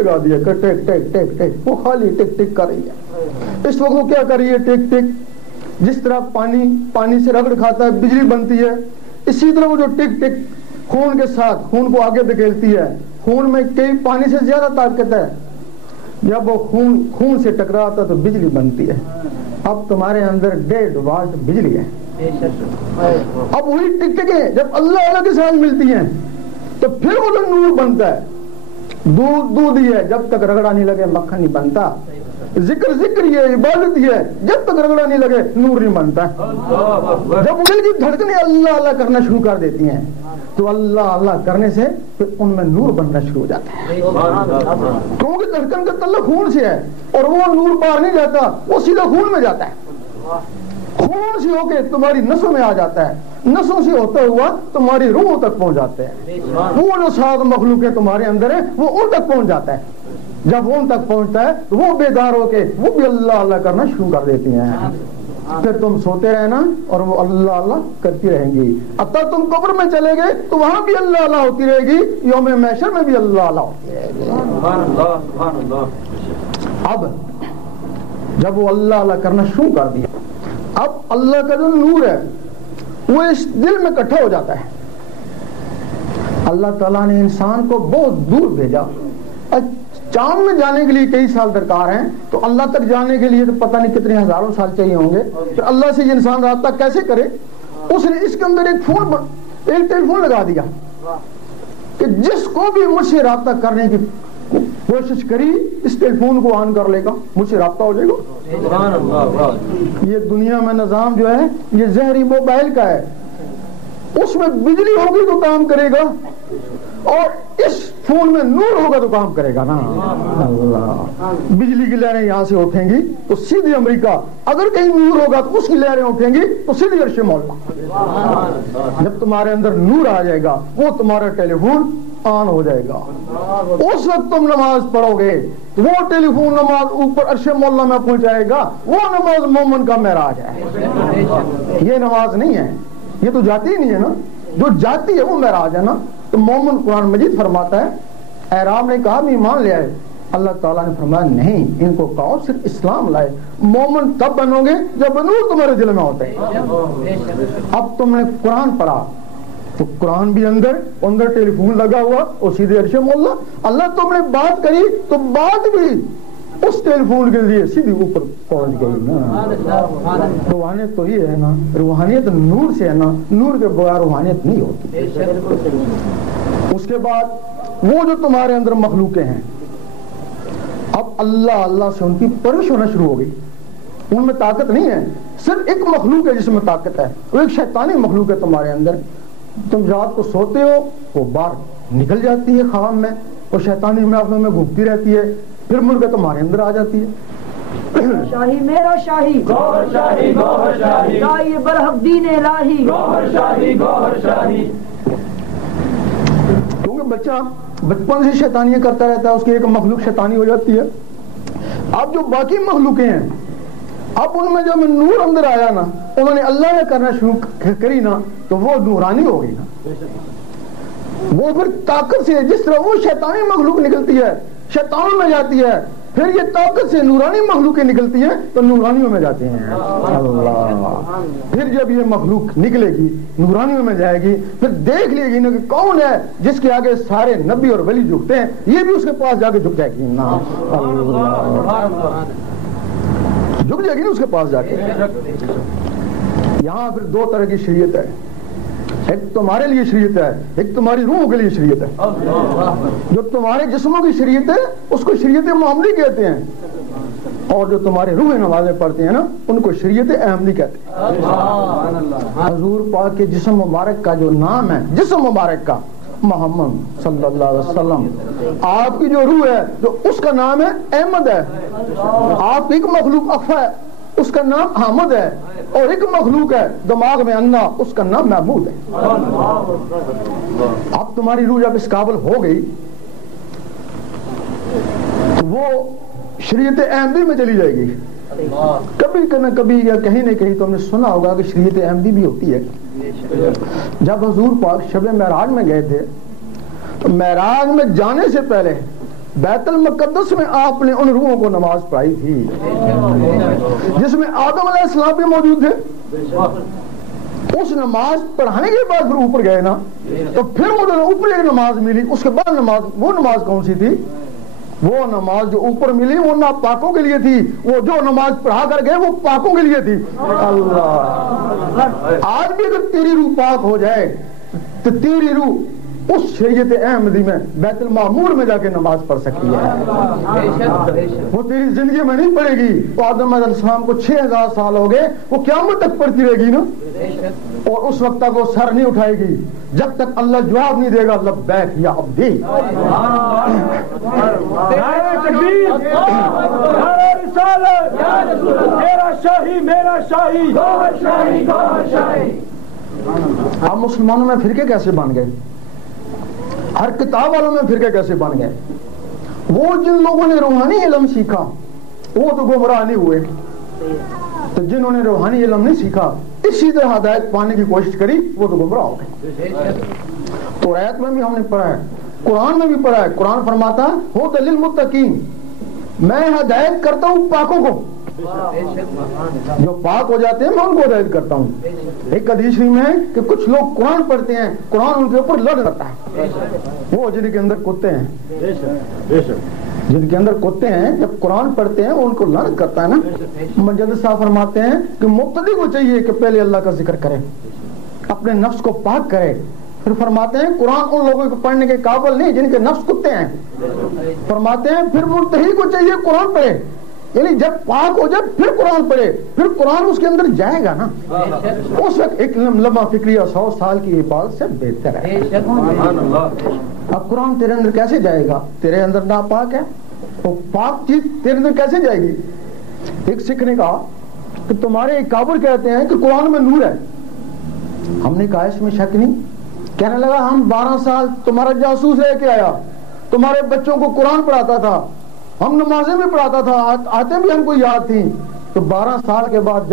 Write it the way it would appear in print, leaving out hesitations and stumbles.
لگا دیا کہ ٹک ٹک ٹک ٹک، وہ خالی ٹک ٹک کر رہی ہے. اس وقت وہ کیا کر رہی ہے؟ ٹک ٹک. جس طرح پانی سے رگڑ کھاتا ہے بجلی بنتی ہے، اسی طرح وہ جو ٹک ٹک خون کے ساتھ خون کو آگے دھکیلتی ہے. خون میں کئی پانی سے زیادہ طاقت ہے، جب وہ خون سے ٹکراتا تو بجلی بنتی ہے. اب تمہارے اندر 1.5 واٹ بجلی ہے. اب وہی ٹک ٹک ہے جب اللہ اللہ کے ساتھ ملتی ہیں تو پھر وہ جو نور بنتا ہے. دودھ ہی ہے، جب تک رگڑا نہیں لگے مکھن نہیں بنتا. ذکر یہ عبادت ہی ہے، جب تک رگڑا نہیں لگے نور نہیں بنتا. جب دل کی دھڑکنیں اللہ اللہ کرنا شروع کر دیتی ہیں تو اللہ اللہ کرنے سے پھر ان میں نور بننا شروع ہو جاتا ہے. کیونکہ دھڑکن کا تعلق خون سے ہے اور وہ نور باہر نہیں جاتا، وہ سیدھا خون میں جاتا ہے. خون سے ہو کے تمہاری نسوں میں آ جاتا ہے، نسوں سے ہوتا ہوا تمہاری روحوں تک پہنچ جاتے ہیں. وہ جو 7 مخلوقیں تمہارے اندر ہیں وہ ان تک پہنچ جاتا ہے. جب ان تک پہنچتا ہے تو وہ بیدار ہو کے وہ بھی اللہ اللہ کرنا شروع کر دیتی ہیں. پھر تم سوتے رہنا اور وہ اللہ اللہ کرتی رہیں گی. اب تک تم قبر میں چلے گئے تو وہاں بھی اللہ اللہ ہوتی رہے گی، یوم محشر میں بھی اللہ اللہ ہوتی رہے گی. اب جب وہ اللہ اللہ کرنا شروع کر دیا، اب اللہ کا جو نور ہے وہ اس دل میں اکٹھا ہو جاتا ہے. اللہ تعالیٰ نے انسان کو بہت دور بھیجا. چاند میں جانے کے لیے کئی سال درکار ہیں تو اللہ تک جانے کے لیے تو پتہ نہیں کتنے ہزاروں سال چاہیے ہوں گے. پھر اللہ سے یہ انسان رابطہ کیسے کرے؟ اس نے اس کے اندر ایک ٹیلی فون لگا دیا کہ جس کو بھی مجھ سے رابطہ کرنے کی کوشش کری اس ٹیلی فون کو آن کر لے گا، مجھ سے رابطہ ہو جائے گا. یہ دنیا میں نظام جو ہے یہ زہری موبائل کا ہے. اس میں بجلی ہوگی تو کام کرے گا اور اس فون میں نور ہوگا تو کام کرے گا نا. اللہ، بجلی کی لہریں یہاں سے اٹھیں گی تو سیدھی امریکہ، اگر کہیں نور ہوگا تو اس کی لہریں اٹھیں گی تو سیدھی عرش مولا. جب تمہارے اندر نور آ جائے گا وہ تمہارا ٹیلی فون آن ہو جائے گا. اس وقت تم نماز پڑھو گے تو وہ ٹیلی فون نماز اوپر عرش مولا میں پہنچائے گا. وہ نماز مومن کا معراج ہے. یہ نماز نہیں ہے، یہ تو جاتی ہی نہیں ہے نا. جو جاتی ہے وہ معراج ہے نا. تو مومن قرآن مجید فرماتا ہے، احرام نے کہا بھی ایمان لے آئے. اللہ تعالیٰ نے فرمایا نہیں، ان کو کہو صرف اسلام لائے. مومن تب بنو گے جب نور تمہارے دل میں ہوتا ہے. اب تم نے قرآن پڑھا تو قرآن بھی اندر ٹیلی فون لگا ہوا اور سیدھے عرش مولا. اللہ تم نے بات کری تو بات بھی اس ٹیلی فون کے لیے سیدھی اوپر پہنچ گئی نا. روحانیت تو یہ ہے نا، روحانیت نور سے ہے نا، نور کے بغیر روحانیت نہیں ہوتی. اس کے بعد وہ جو تمہارے اندر مخلوقیں ہیں، اب اللہ اللہ سے ان کی پرورش ہونا شروع ہو گئی. ان میں طاقت نہیں ہے، صرف ایک مخلوق ہے جس میں طاقت ہے، وہ ایک شیطانی مخلوق ہے تمہارے اندر. تم رات کو سوتے ہو وہ باہر نکل جاتی ہے خواب میں، وہ شیطانی محفلوں میں گھومتی رہتی ہے، پھر مڑ کے تمہارے اندر آ جاتی ہے. شاہی میرا شاہی گوہر شاہی گوہر شاہی دائی برحق دین الہی گوہر شاہی گوہر شاہی. کیونکہ بچہ بچپن سے شیطانیاں کرتا رہتا ہے، اس کی ایک مخلوق شیطانی ہو جاتی ہے. اب جو باقی مخلوقیں ہیں، اب ان میں جب نور اندر آیا نا، انہوں نے اللہ نے کرنا شروع کری نا تو وہ نورانی ہو گئی نا. وہ پھر طاقت سے جس طرح وہ شیطانی مخلوق نکلتی ہے شیطان میں جاتی ہے، پھر یہ طاقت سے نورانی مخلوقیں نکلتی ہیں تو نورانیوں میں جاتے ہیں. اللہ، پھر جب یہ مخلوق نکلے گی نورانیوں میں جائے گی، پھر دیکھ لے گی نا کہ کون ہے جس کے آگے سارے نبی اور ولی جھکتے ہیں، یہ بھی اس کے پاس جا کے جھک جائے گی نا. اللہ، جھک جائے گی نا اس کے پاس جا کے. یہاں پھر 2 طرح کی شریعت ہے، ایک تمہارے لیے شریعت ہے، ایک تمہاری روحوں کے لیے شریعت ہے. جو تمہارے جسموں کی شریعت ہے اس کو شریعت معمولی کہتے ہیں، اور جو تمہارے روح نمازیں پڑھتے ہیں نا ان کو شریعت احمدی کہتے ہیں. حضور پاک کے جسم مبارک کا جو نام ہے، جسم مبارک کا محمد صلی اللہ علیہ وسلم، آپ کی جو روح ہے جو اس کا نام ہے احمد ہے. آپ کی ایک مخلوق افا ہے اس کا نام حامد ہے، اور ایک مخلوق ہے دماغ میں انا اس کا نام محمود ہے. اب تمہاری روح جب اس قابل ہو گئی تو وہ شریعت احمدی میں چلی جائے گی. کبھی نہ کبھی یا کہیں نہ کہیں تو ہم نے سنا ہوگا کہ شریعت احمدی بھی ہوتی ہے. جب حضور پاک شب معراج میں گئے تھے تو معراج میں جانے سے پہلے بیت المقدس میں آپ نے ان روحوں کو نماز پڑھائی تھی جس میں آدم علیہ السلام بھی موجود تھے. اس نماز پڑھانے کے بعد پھر اوپر گئے نا, تو پھر وہ اوپر ایک نماز ملی, اس کے بعد وہ نماز کون سی تھی؟ وہ نماز جو اوپر ملی وہ نہ پاکوں کے لیے تھی, وہ جو نماز پڑھا کر گئے وہ پاکوں کے لیے تھی. اللہ, آج بھی اگر تیری روح پاک ہو جائے تو تیری روح اس شریعت احمدی میں بیت المعمور میں جا کے نماز پڑھ سکتی ہے. وہ تیری زندگی میں نہیں پڑے گی. وہ آدم علیہ السلام کو 6000 سال ہو گئے, وہ قیامت تک پڑھتی رہے گی نا, اور اس وقت تک وہ سر نہیں اٹھائے گی جب تک اللہ جواب نہیں دے گا لبیک یا عبدی. اب مسلمانوں میں فرقے کیسے بن گئے, ہر کتاب والوں میں فرقے کیسے بن گئے؟ وہ جن لوگوں نے روحانی علم سیکھا وہ تو گمراہ نہیں ہوئے, تو جنہوں نے روحانی علم نہیں سیکھا اسی طرح ہدایت پانے کی کوشش کری وہ تو گمراہ ہو گئے. تو آیت میں بھی ہم نے پڑھا ہے, قرآن میں بھی پڑھا ہے. قرآن فرماتا ہو دلیل متقین, میں ہدایت کرتا ہوں پاکوں کو, جو پاک ہو جاتے ہیں میں ان کو ہدایت کرتا ہوں. ایک حدیث میں ہے کہ کچھ لوگ قرآن پڑھتے ہیں, قرآن ان کے اوپر لڑ رہتا ہے. وہ جن کے اندر کتے ہیں, جن کے اندر کتے ہیں, جب قرآن پڑھتے ہیں وہ ان کو لڑ کرتا ہے نا. مجدد صاحب فرماتے ہیں کہ مقتدی کو چاہیے کہ پہلے اللہ کا ذکر کرے, اپنے نفس کو پاک کرے. پھر فرماتے ہیں قرآن ان لوگوں کو پڑھنے کے قابل نہیں جن کے نفس کتے ہیں. فرماتے ہیں پھر متقی کو چاہیے قرآن پڑھے, یعنی جب پاک ہو جائے پھر قرآن پڑھے, پھر قرآن اس کے اندر جائے گا نا. اس وقت ایک لمحہ فکریہ 100 سال کی عبادت سے بہتر ہے. اب قرآن تیرے اندر کیسے جائے گا؟ تیرے اندر ناپاک ہے, وہ پاک چیز تیرے اندر کیسے جائے گی؟ ایک سکھ نے کہا کہ تمہارے کابر کہتے ہیں کہ قرآن میں نور ہے. ہم نے کہا اس میں شک نہیں. کہنے لگا ہم 12 سال تمہارا جاسوس رہ کے آیا, تمہارے بچوں کو قرآن پڑھاتا تھا, ہم نمازیں بھی پڑھاتا تھا, آتے بھی ہم کو یاد تھی. تو 12 سال کے بعد